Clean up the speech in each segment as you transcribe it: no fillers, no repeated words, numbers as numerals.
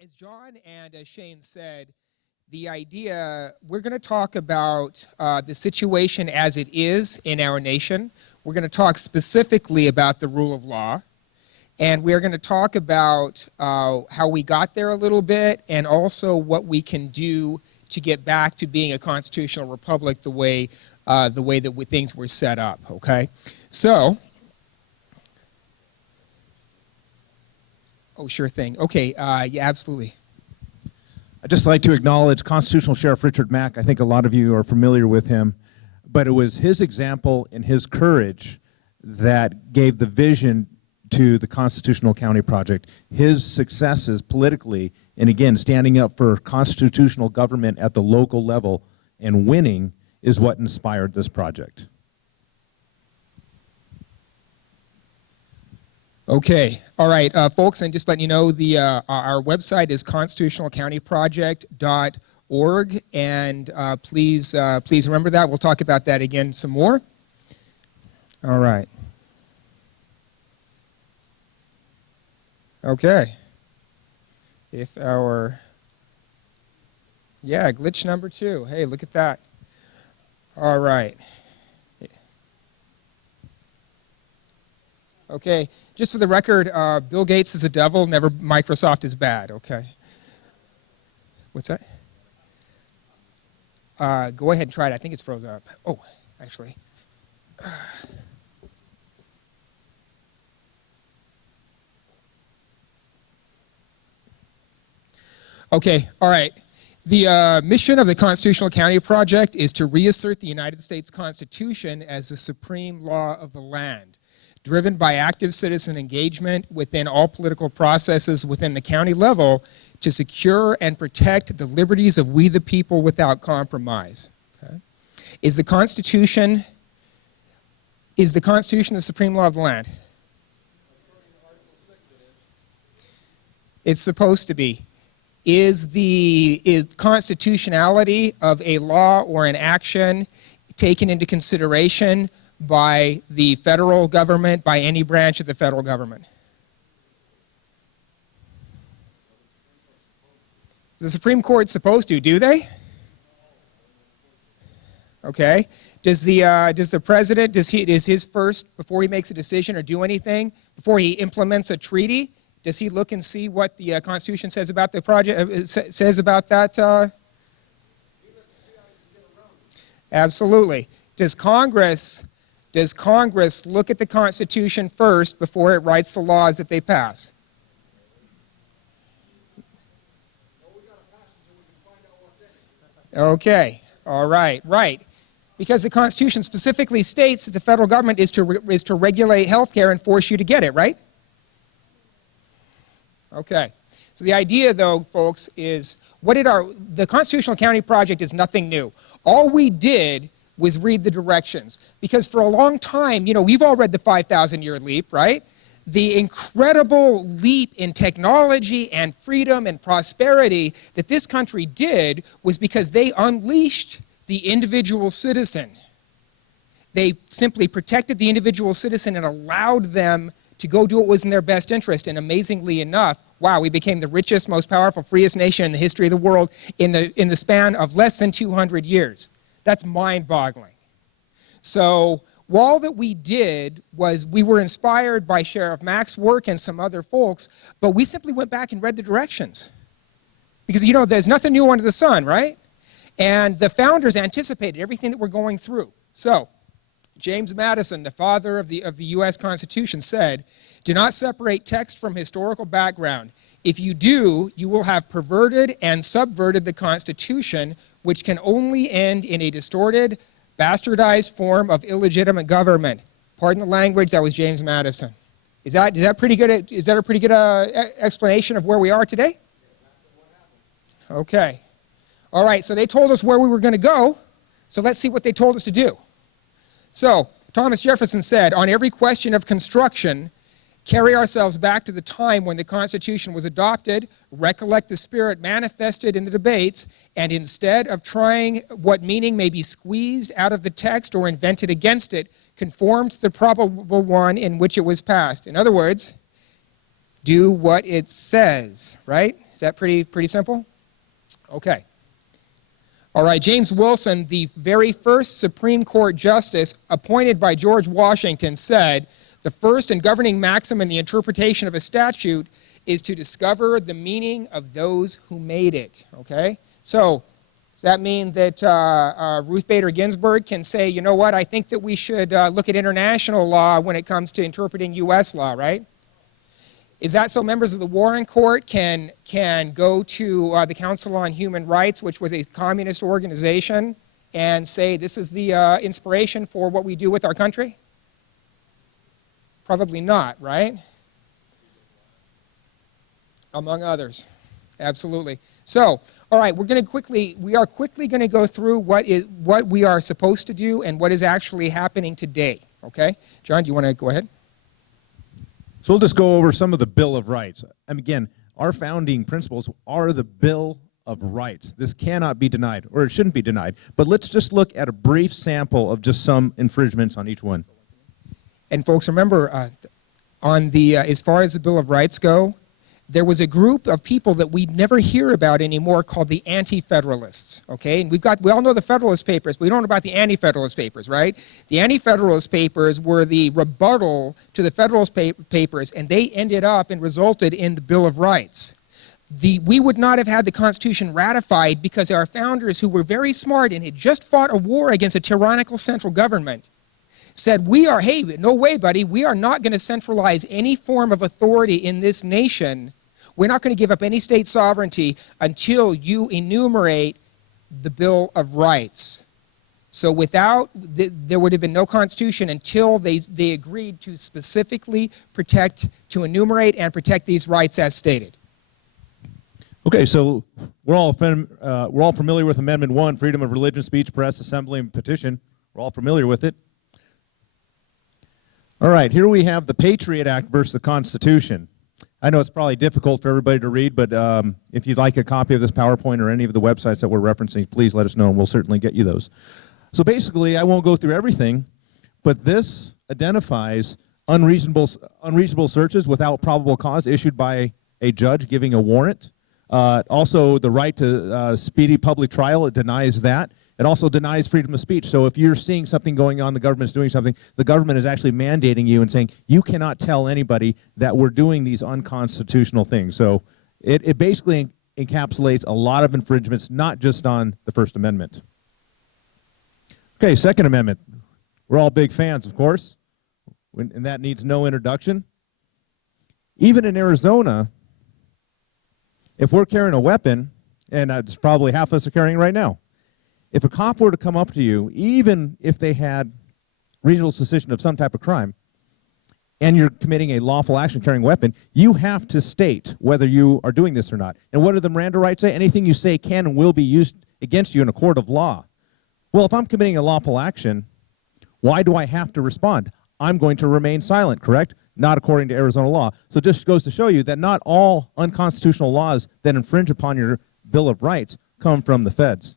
As John and as Shane said, the idea, we're going to talk about the situation as it is in our nation. We're going to talk specifically about the rule of law. And we're going to talk about how we got there a little bit and also what we can do to get back to being a constitutional republic the way that things were set up, okay? So, oh, sure thing. Okay, yeah, absolutely. I'd just like to acknowledge Constitutional Sheriff Richard Mack. I think a lot of you are familiar with him, but it was his example and his courage that gave the vision to the Constitutional County Project. His successes politically, and again, standing up for constitutional government at the local level and winning is what inspired this project. Okay, all right, folks, and just letting you know, our website is constitutionalcountyproject.org, and please remember that. We'll talk about that again some more. All right. Okay. Glitch number 2. Hey, look at that. All right. Okay, just for the record, Bill Gates is a devil, never Microsoft is bad, okay? What's that? Go ahead and try it. I think it's froze up. Oh, actually. Okay, all right. The mission of the Constitutional County Project is to reassert the United States Constitution as the supreme law of the land, driven by active citizen engagement within all political processes within the county level to secure and protect the liberties of we the people without compromise. Okay? Is the Constitution the supreme law of the land? It's supposed to be. Is constitutionality of a law or an action taken into consideration by the federal government, by any branch of the federal government? Is the Supreme Court supposed to, do they? Okay. Does the president, is his first, before he makes a decision or do anything, before he implements a treaty, does he look and see what the Constitution says about the project, says about that? Absolutely. Does Congress look at the Constitution first before it writes the laws that they pass? Okay, all right, right. Because the Constitution specifically states that the federal government is to regulate health care and force you to get it, right? Okay. So the idea, though, folks, is the Constitutional County Project is nothing new. All we did was read the directions. Because for a long time, we've all read the 5,000-year leap, right? The incredible leap in technology and freedom and prosperity that this country did was because they unleashed the individual citizen. They simply protected the individual citizen and allowed them to go do what was in their best interest. And amazingly enough, wow, we became the richest, most powerful, freest nation in the history of the world in the span of less than 200 years. That's mind-boggling. So all that we did was we were inspired by Sheriff Mack's work and some other folks, but we simply went back and read the directions. Because, there's nothing new under the sun, right? And the founders anticipated everything that we're going through. So, James Madison, the father of the U.S. Constitution, said, "Do not separate text from historical background. If you do, you will have perverted and subverted the Constitution, which can only end in a distorted, bastardized form of illegitimate government." Pardon the language, that was James Madison. Is that pretty good? Is that a pretty good explanation of where we are today? Okay. All right, so they told us where we were going to go, so let's see what they told us to do. So, Thomas Jefferson said, "On every question of construction, carry ourselves back to the time when the Constitution was adopted, recollect the spirit manifested in the debates, and instead of trying what meaning may be squeezed out of the text or invented against it, conform to the probable one in which it was passed." In other words, do what it says, right? Is that pretty simple? Okay. All right, James Wilson, the very first Supreme Court justice appointed by George Washington, said, the first and governing maxim in the interpretation of a statute is to discover the meaning of those who made it, okay? So, does that mean that Ruth Bader Ginsburg can say, you know what, I think that we should look at international law when it comes to interpreting U.S. law, right? Is that so members of the Warren Court can go to the Council on Human Rights, which was a communist organization, and say this is the inspiration for what we do with our country? Probably not, right? Among others. Absolutely. So, all right, we are quickly going to go through what we are supposed to do and what is actually happening today, okay? John, do you want to go ahead? So we'll just go over some of the Bill of Rights. And again, our founding principles are the Bill of Rights. This cannot be denied, or it shouldn't be denied. But let's just look at a brief sample of just some infringements on each one. And folks, remember, on the as far as the Bill of Rights go, there was a group of people that we never hear about anymore called the Anti-Federalists, okay? And we all know the Federalist Papers, but we don't know about the Anti-Federalist Papers, right? The Anti-Federalist Papers were the rebuttal to the Federalist Papers, and they ended up and resulted in the Bill of Rights. We would not have had the Constitution ratified because our founders, who were very smart and had just fought a war against a tyrannical central government, said, hey, no way, buddy, we are not going to centralize any form of authority in this nation. We're not going to give up any state sovereignty until you enumerate the Bill of Rights. So there would have been no Constitution until they agreed to specifically to enumerate and protect these rights as stated. Okay, so we're all familiar with Amendment 1, freedom of religion, speech, press, assembly, and petition. We're all familiar with it. All right, here we have the Patriot Act versus the Constitution. I know it's probably difficult for everybody to read, but if you'd like a copy of this PowerPoint or any of the websites that we're referencing, please let us know and we'll certainly get you those. So basically, I won't go through everything, but this identifies unreasonable searches without probable cause issued by a judge giving a warrant. Also, the right to speedy public trial, it denies that. It also denies freedom of speech. So if you're seeing something going on, the government's doing something, the government is actually mandating you and saying, you cannot tell anybody that we're doing these unconstitutional things. So it basically encapsulates a lot of infringements, not just on the First Amendment. Okay, Second Amendment. We're all big fans, of course, and that needs no introduction. Even in Arizona, if we're carrying a weapon, and it's probably half of us are carrying right now, if a cop were to come up to you, even if they had reasonable suspicion of some type of crime, and you're committing a lawful action carrying a weapon, you have to state whether you are doing this or not. And what do the Miranda rights say? Anything you say can and will be used against you in a court of law. Well, if I'm committing a lawful action, why do I have to respond? I'm going to remain silent, correct? Not according to Arizona law. So it just goes to show you that not all unconstitutional laws that infringe upon your Bill of Rights come from the feds.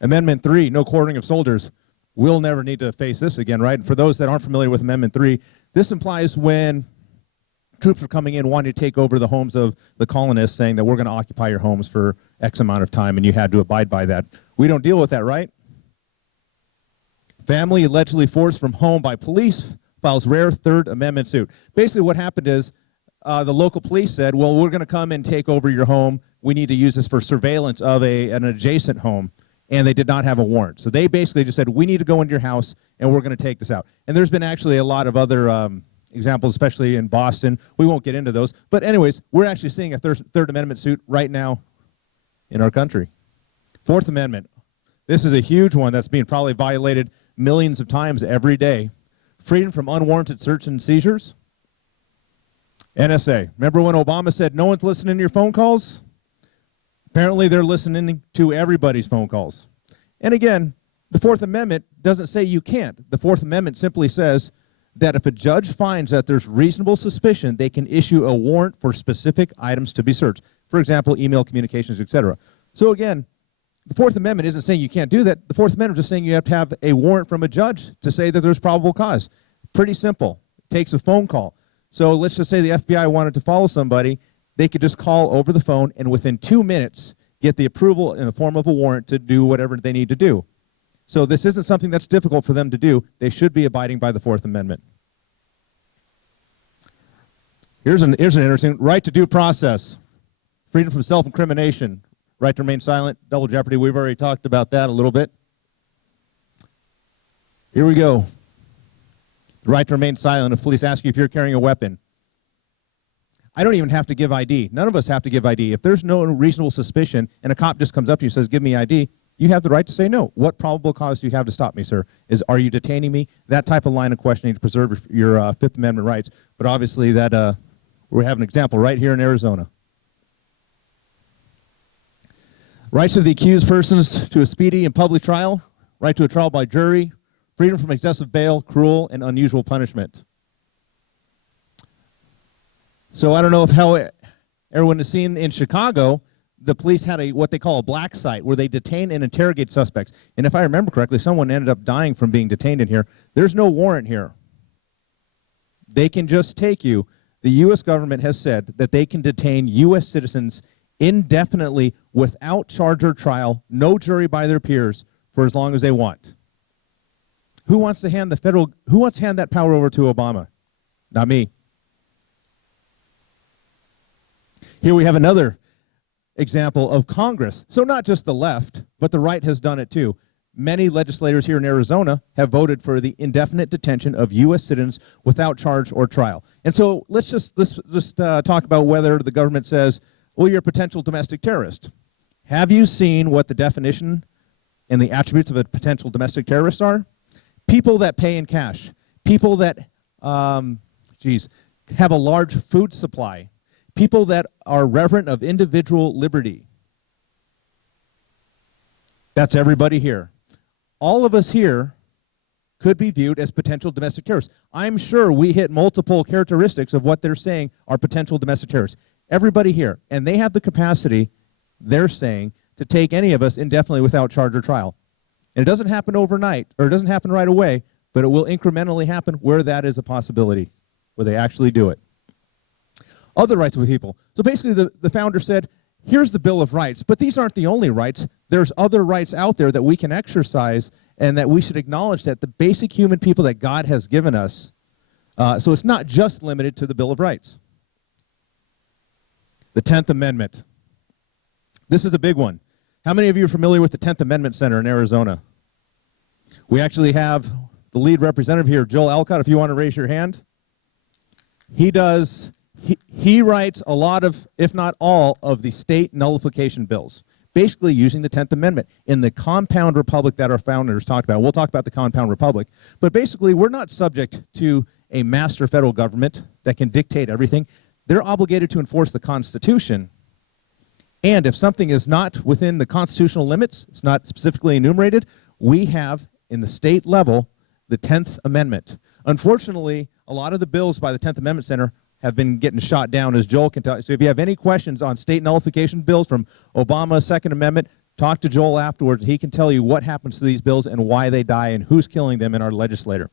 Amendment 3, no quartering of soldiers. We'll never need to face this again, right? For those that aren't familiar with Amendment 3, this implies when troops are coming in wanting to take over the homes of the colonists, saying that we're going to occupy your homes for X amount of time, and you had to abide by that. We don't deal with that, right? Family allegedly forced from home by police files rare Third Amendment suit. Basically what happened is the local police said, well, we're going to come and take over your home. We need to use this for surveillance of an adjacent home. And they did not have a warrant. So they basically just said, we need to go into your house, and we're going to take this out. And there's been actually a lot of other examples, especially in Boston. We won't get into those. But anyways, we're actually seeing a Third Amendment suit right now in our country. Fourth Amendment. This is a huge one that's being probably violated millions of times every day. Freedom from unwarranted search and seizures. NSA. Remember when Obama said, no one's listening to your phone calls? Apparently, they're listening to everybody's phone calls. And again, the Fourth Amendment doesn't say you can't. The Fourth Amendment simply says that if a judge finds that there's reasonable suspicion, they can issue a warrant for specific items to be searched. For example, email communications, etc. So again, the Fourth Amendment isn't saying you can't do that. The Fourth Amendment is just saying you have to have a warrant from a judge to say that there's probable cause. Pretty simple. It takes a phone call. So let's just say the FBI wanted to follow somebody, they could just call over the phone and within 2 minutes get the approval in the form of a warrant to do whatever they need to do. So this isn't something that's difficult for them to do. They should be abiding by the Fourth Amendment. Here's an interesting right to due process, freedom from self-incrimination, right to remain silent, double jeopardy. We've already talked about that a little bit. Here we go. The right to remain silent if police ask you if you're carrying a weapon. I don't even have to give ID. None of us have to give ID. If there's no reasonable suspicion and a cop just comes up to you and says, give me ID, you have the right to say no. What probable cause do you have to stop me, sir? Are you detaining me? That type of line of questioning to preserve your Fifth Amendment rights. But obviously that we have an example right here in Arizona. Rights of the accused persons to a speedy and public trial, right to a trial by jury, freedom from excessive bail, cruel and unusual punishment. So I don't know if how everyone has seen in Chicago, the police had what they call a black site where they detain and interrogate suspects. And if I remember correctly, someone ended up dying from being detained in here. There's no warrant here. They can just take you. The U.S. government has said that they can detain U.S. citizens indefinitely without charge or trial, no jury by their peers, for as long as they want. Who wants to hand that power over to Obama? Not me. Here we have another example of Congress. So not just the left, but the right has done it too. Many legislators here in Arizona have voted for the indefinite detention of U.S. citizens without charge or trial. And so let's just talk about whether the government says, well, you're a potential domestic terrorist. Have you seen what the definition and the attributes of a potential domestic terrorist are? People that pay in cash. People that, have a large food supply. People that are reverent of individual liberty. That's everybody here. All of us here could be viewed as potential domestic terrorists. I'm sure we hit multiple characteristics of what they're saying are potential domestic terrorists. Everybody here. And they have the capacity, they're saying, to take any of us indefinitely without charge or trial. And it doesn't happen overnight, or it doesn't happen right away, but it will incrementally happen where that is a possibility, where they actually do it. Other rights of people. So basically the founder said, here's the Bill of Rights, but these aren't the only rights. There's other rights out there that we can exercise and that we should acknowledge that the basic human people that God has given us, so it's not just limited to the Bill of Rights. The 10th Amendment. This is a big one. How many of you are familiar with the 10th Amendment Center in Arizona? We actually have the lead representative here, Joel Alcott, if you want to raise your hand. He writes a lot of, if not all, of the state nullification bills, basically using the 10th Amendment in the compound republic that our founders talked about. We'll talk about the compound republic. But basically, we're not subject to a master federal government that can dictate everything. They're obligated to enforce the Constitution. And if something is not within the constitutional limits, it's not specifically enumerated, we have, in the state level, the 10th Amendment. Unfortunately, a lot of the bills by the 10th Amendment Center have been getting shot down, as Joel can tell you. So if you have any questions on state nullification bills from Obama's Second Amendment, talk to Joel afterwards. He can tell you what happens to these bills and why they die and who's killing them in our legislature.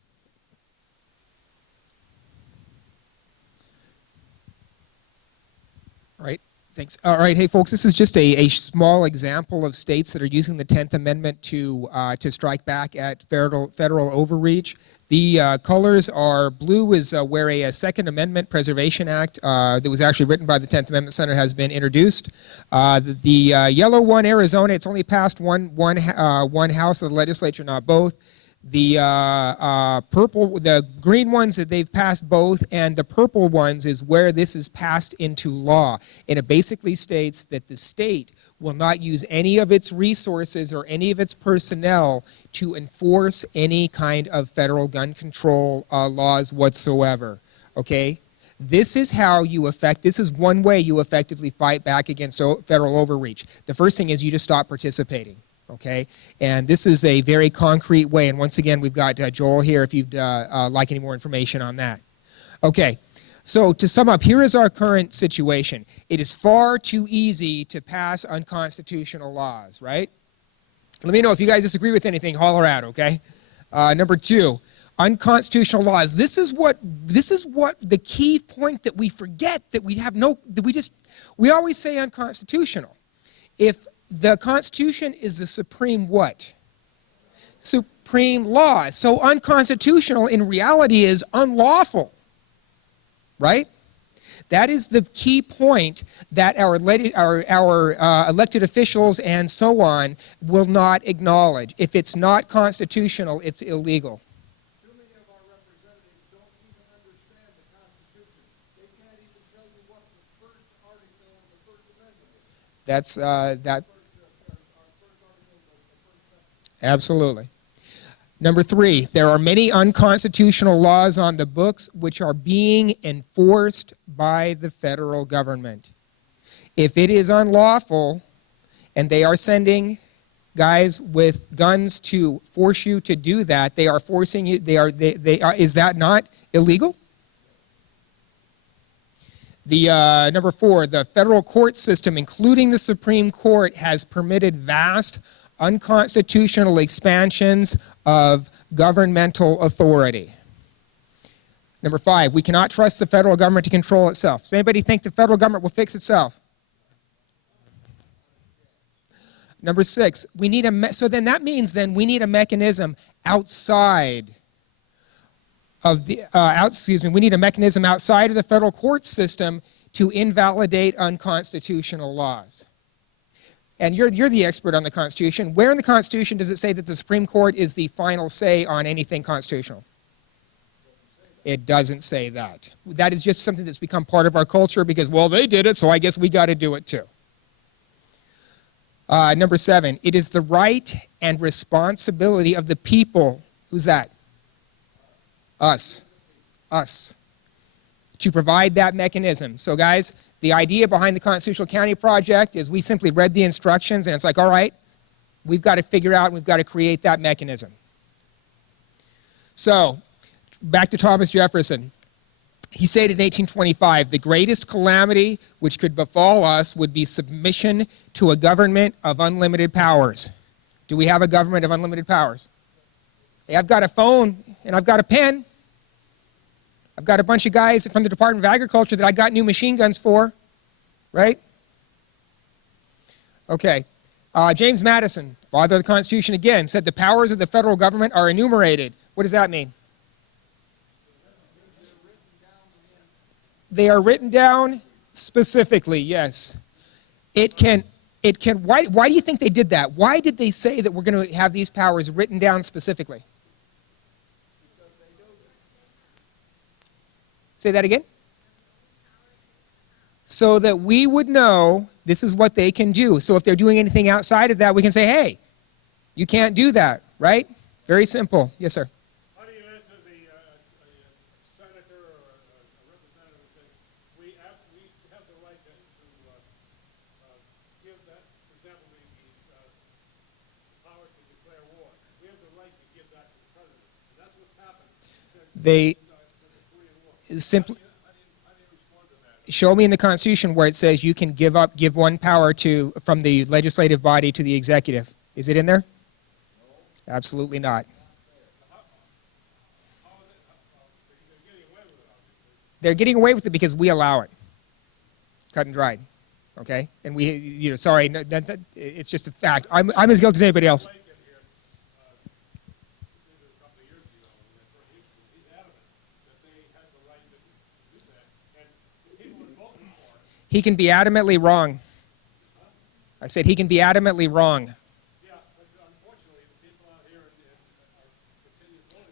All right, thanks. All right, hey folks, this is just a small example of states that are using the 10th Amendment to strike back at federal overreach. The colors are blue is where a Second Amendment Preservation Act that was actually written by the 10th Amendment Center has been introduced. The yellow one, Arizona, it's only passed one house of the legislature, not both. The the green ones that they've passed both, and the purple ones is where this is passed into law. And it basically states that the state will not use any of its resources or any of its personnel to enforce any kind of federal gun control laws whatsoever, okay? This is one way you effectively fight back against federal overreach. The first thing is you just stop participating. Okay, and this is a very concrete way, and once again, we've got Joel here if you'd like any more information on that. Okay, so to sum up, here is our current situation. It is far too easy to pass unconstitutional laws, right? Let me know if you guys disagree with anything, holler out, okay? Number two, Unconstitutional laws. This is what the key point that we forget, that we always say unconstitutional. If the Constitution is the supreme what? Supreme law. So unconstitutional in reality is unlawful, right? That is the key point that our elected officials and so on will not acknowledge. If it's not constitutional, it's illegal. Too many of our representatives don't even understand the Constitution. They can't even tell you what the first article of the First Amendment is. Absolutely. Number 3, there are many unconstitutional laws on the books which are being enforced by the federal government. If it is unlawful and they are sending guys with guns to force you to do that, they are forcing you, is that not illegal? Number 4, the federal court system, including the Supreme Court, has permitted vast unconstitutional expansions of governmental authority. Number 5, we cannot trust the federal government to control itself. Does anybody think the federal government will fix itself? Number 6, we need that means we need a mechanism outside of the, we need a mechanism outside of the federal court system to invalidate unconstitutional laws. And you're the expert on the Constitution. Where in the Constitution does it say that the Supreme Court is the final say on anything constitutional? It doesn't say that. That is just something that's become part of our culture because, well, they did it, so I guess we got to do it too. Number 7, it is the right and responsibility of the people. Who's that? Us. Us. To provide that mechanism. So guys, the idea behind the Constitutional County Project is we simply read the instructions and it's like, all right, we've got to figure out, we've got to create that mechanism. So, back to Thomas Jefferson. He stated in 1825, the greatest calamity which could befall us would be submission to a government of unlimited powers. Do we have a government of unlimited powers? Hey, I've got a phone and I've got a pen. I've got a bunch of guys from the Department of Agriculture that I got new machine guns for, right? Okay. James Madison, father of the Constitution again, said the powers of the federal government are enumerated. What does that mean? They are written down specifically, yes. Why do you think they did that? Why did they say that we're going to have these powers written down specifically? Say that again? So that we would know this is what they can do. So if they're doing anything outside of that, we can say, hey, you can't do that, right? Very simple. Yes, sir. How do you answer the senator or a representative who says we have the right to give that, for example, the power to declare war. We have the right to give that to the president. And that's what's happened since They simply show me in the Constitution where it says you can give one power from the legislative body to the executive. Is it in there? No. Absolutely not. They're getting away with it because we allow it. Cut and dried. Okay? And we, sorry, it's just a fact. I'm as guilty as anybody else. He can be adamantly wrong. I said he can be adamantly wrong. Yeah, but unfortunately, the people out here are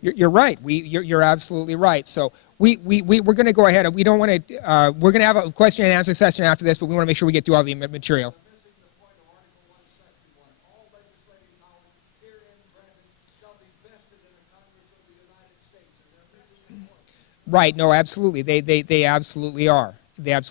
You're right. You're absolutely right. So we're going to go ahead. We don't want to. We're going to have a question and answer session after this, but we want to make sure we get through all the material. Missing the point of Article 1, Section 1. All legislative powers herein granted shall be vested in the Congress of the United States, and they're missing the point. Right. No. Absolutely. They absolutely are. They absolutely.